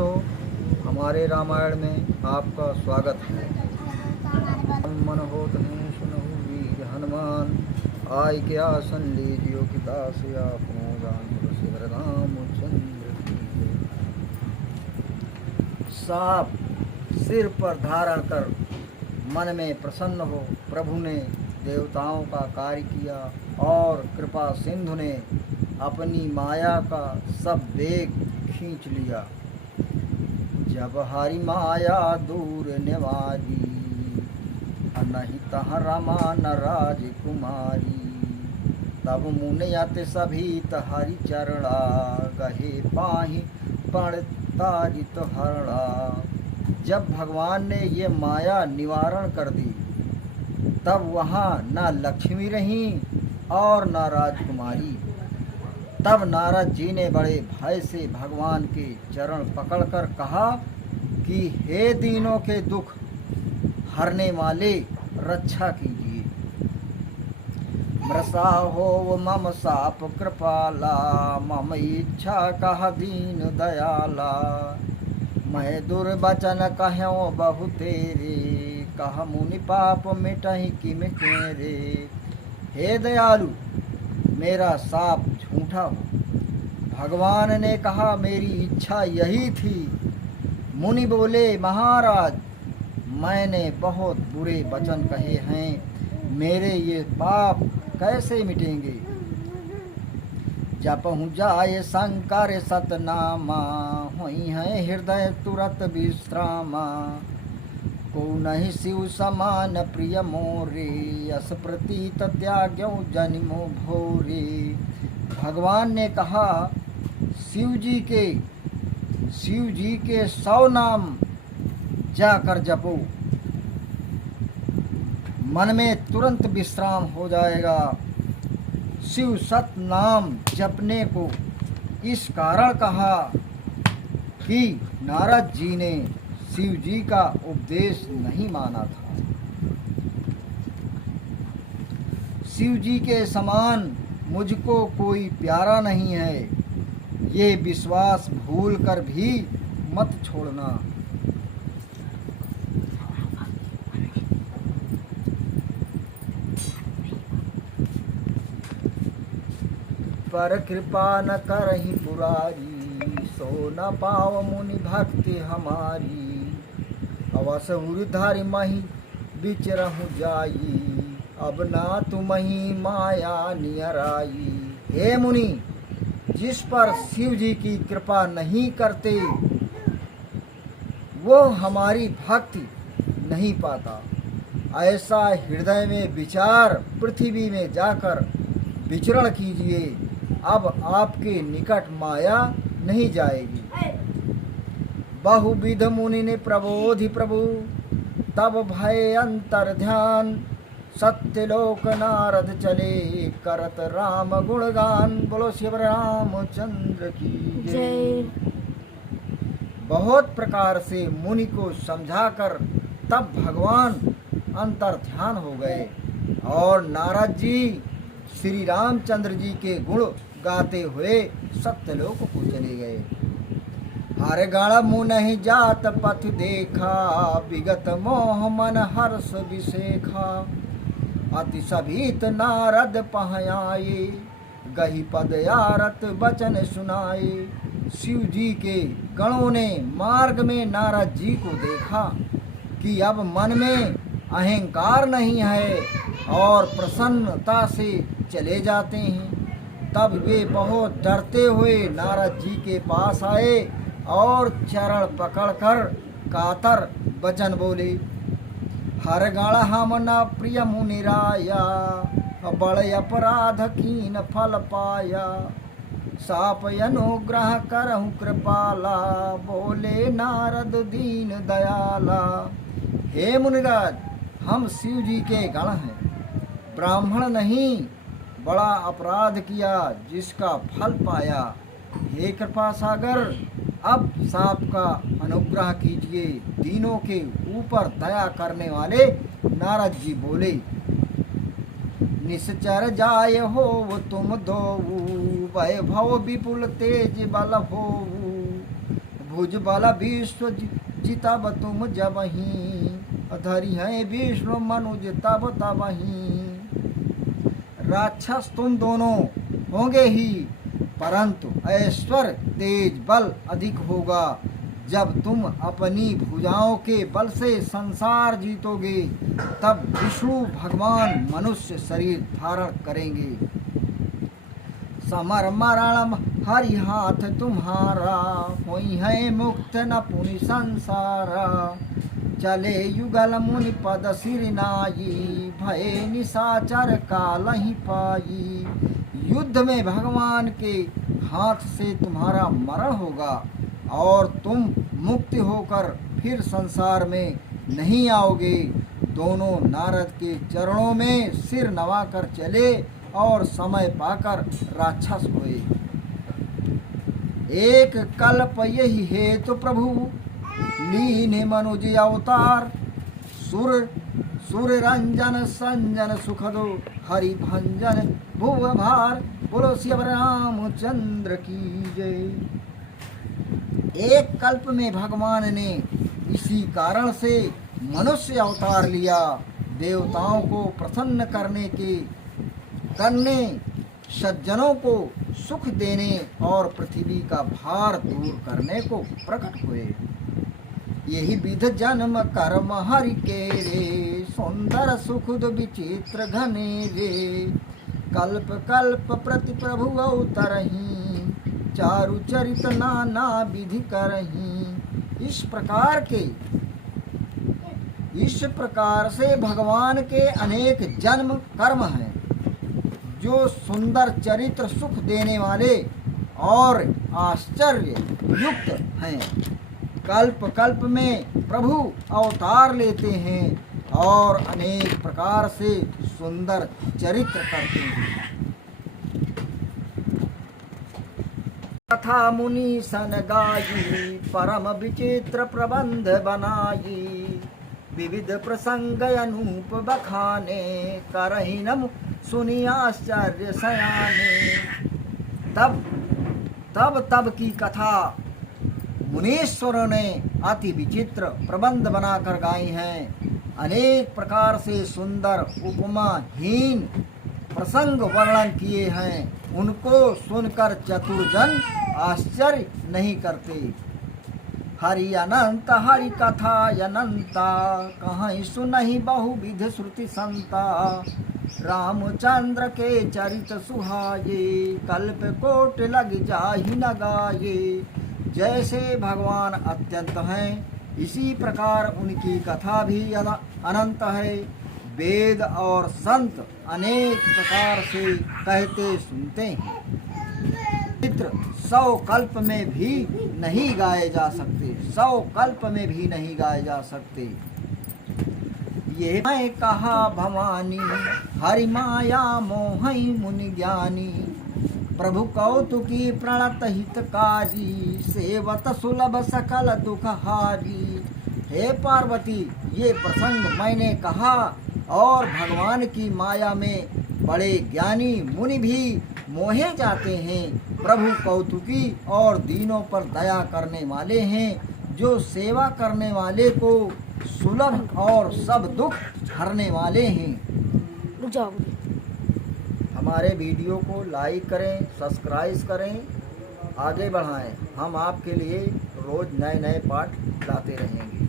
भक्तों, हमारे रामायण में आपका स्वागत है। मन होत हैं सुनहु वीर हनुमान, आय के आसन लीजियो कि दास आपनो जान तुलसी रामचंद्र की जय। सांप सिर पर धारण कर मन में प्रसन्न हो प्रभु ने देवताओं का कार्य किया और कृपा सिंधु ने अपनी माया का सब वेग खींच लिया। जब हरि माया दूर निवारी, नहीं तह रमा न राजकुमारी। तब मुनि अति सभीत हरि चरणा, गहे पाहि पण तारित हरणा। जब भगवान ने ये माया निवारण कर दी, तब वहाँ न लक्ष्मी रही और न राजकुमारी। तब नारद जी ने बड़े भय से भगवान के चरण पकड़कर कहा कि हे दीनों के दुख हरने वाले, रक्षा कीजिए। मृषा हो मम साप कृपाला, मम इच्छा कह दीन दयाला। मैं दुर्वचन कहूँ बहु तेरे, कह मुनि पाप मिटहि किम केरे। हे दयालु, मेरा साप झूठा हो। भगवान ने कहा मेरी इच्छा यही थी। मुनि बोले महाराज, मैंने बहुत बुरे वचन कहे हैं, मेरे ये पाप कैसे मिटेंगे। जपहु जाय शंकर सतनामा, होई है हृदय तुरत विश्रामा। को नहीं शिव समान प्रिय मोरे, यस प्रतीत त्याग्यो जन्मो भोरे। भगवान ने कहा शिव जी के 100 नाम जाकर जपो, मन में तुरंत विश्राम हो जाएगा। शिव सत नाम जपने को इस कारण कहा कि नारद जी ने शिव जी का उपदेश नहीं माना था। शिव जी के समान मुझको कोई प्यारा नहीं है, ये विश्वास भूल कर भी मत छोड़ना। पर कृपा न करहि पुरारी, सो न पाव मुनि भक्ति हमारी। अवस उर्धारि मही बिचरहु जाई, अब ना तुमहि माया नियराई। हे मुनि, जिस पर शिव जी की कृपा नहीं करते, वो हमारी भक्ति नहीं पाता। ऐसा हृदय में विचार पृथ्वी में जाकर विचरण कीजिए, अब आपके निकट माया नहीं जाएगी। बहुविध मुनि ने प्रबोधि प्रभु, तब भय अंतर ध्यान। सत्यलोक नारद चले, करत राम गुणगान। बोलो शिव रामचंद्र की जय। बहुत प्रकार से मुनि को समझाकर तब भगवान अंतर ध्यान हो गए और नारद जी श्री रामचंद्र जी के गुण गाते हुए सत्यलोक को चले गए। हर गण मुनि जात पथ देखा, विगत मोह मन हर्ष विशेखा। अति सभीत नारद पहयाए, गही पद आरत वचन सुनाए। शिव जी के गणों ने मार्ग में नारद जी को देखा कि अब मन में अहंकार नहीं है और प्रसन्नता से चले जाते हैं। तब वे बहुत डरते हुए नारद जी के पास आए और चरण पकड़कर कातर वचन बोले। हर गण हम न प्रिय मुनिराया, बड़े अपराध कीन फल पाया। साप अनुग्रह करहु कृपाला, बोले नारद दीन दयाला। हे मुनिराज, हम शिव जी के गण हैं, ब्राह्मण नहीं, बड़ा अपराध किया जिसका फल पाया। हे कृपा सागर, अब सांप का अनुग्रह कीजिए। दीनों के ऊपर दया करने वाले नारद जी बोले। निश्चर जाय हो तुम दो, वैभव विपुल तेज बल हो। भुज बल विश्व जितब तुम जबहीं, धरि हैं विष्णु मनुज तब तबहीं। राक्षस तुम दोनों होंगे ही, परंतु ऐश्वर्य तेज बल अधिक होगा जब तुम अपनी भुजाओं के बल से संसार जीतोगे। तब विष्णु भगवान मनुष्य शरीर धारण करेंगे। समर मरण हरि हाथ तुम्हारा, होई है मुक्त न पुनि संसारा। चले युगल मुनि पद सिर नाई, भय निशाचर काल ही पाई। युद्ध में भगवान के हाथ से तुम्हारा मरण होगा और तुम मुक्त होकर फिर संसार में नहीं आओगे। दोनों नारद के चरणों में सिर नवाकर चले और समय पाकर राक्षस हुए। एक कल्प यही हेतु प्रभु लीन मनुज अवतार। सुर रंजन संजन सुखदो हरि भंजन भुव भार। बोलो श्री रामचंद्र की जय। एक कल्प में भगवान ने इसी कारण से मनुष्य अवतार लिया, देवताओं को प्रसन्न करने सज्जनों को सुख देने और पृथ्वी का भार दूर करने को प्रकट हुए। यही विध जन्म कर्म हरि के रे, सुंदर सुखद विचित्र घने रे। कल्प कल्प प्रति प्रभु अवतरहीं, चारु चरित नाना विधि करहीं। इस प्रकार से भगवान के अनेक जन्म कर्म हैं जो सुंदर चरित्र सुख देने वाले और आश्चर्य युक्त हैं। कल्प कल्प में प्रभु अवतार लेते हैं और अनेक प्रकार से सुंदर चरित्र करते हैं। कथा मुनि सन गाई, परम विचित्र प्रबंध बनाई। विविध प्रसंग अनूप बखाने, करहि न सुनी आश्चर्य सयाने। तब की कथा मुनीश्वरों ने अति विचित्र प्रबंध बनाकर गाई हैं। अनेक प्रकार से सुंदर उपमाहीन प्रसंग वर्णन किए हैं। उनको सुनकर चतुर्जन आश्चर्य नहीं करते। हरि अनंत हरि कथा अनंता, कहीं सुनहि बहुविध श्रुति संता। रामचंद्र के चरित सुहाये, कल्प कोट लग जाहि न गाये। जैसे भगवान अत्यंत हैं, इसी प्रकार उनकी कथा भी अनंत है। वेद और संत अनेक प्रकार से कहते सुनते हैं। चित्र 100 कल्प में भी नहीं गाए जा सकते, 100 कल्प में भी नहीं गाए जा सकते। ये मैं कहा भवानी, हरि माया मोहि मुनि ज्ञानी। प्रभु कौतुकी प्रणत हितकारी, सेवत सुलभ सकल दुख हारी। हे पार्वती, ये प्रसंग मैंने कहा और भगवान की माया में बड़े ज्ञानी मुनि भी मोहे जाते हैं। प्रभु कौतुकी और दीनों पर दया करने वाले हैं, जो सेवा करने वाले को सुलभ और सब दुख हरने वाले हैं। हमारे वीडियो को लाइक करें, सब्सक्राइब करें, आगे बढ़ाएं। हम आपके लिए रोज नए नए पाठ लाते रहेंगे।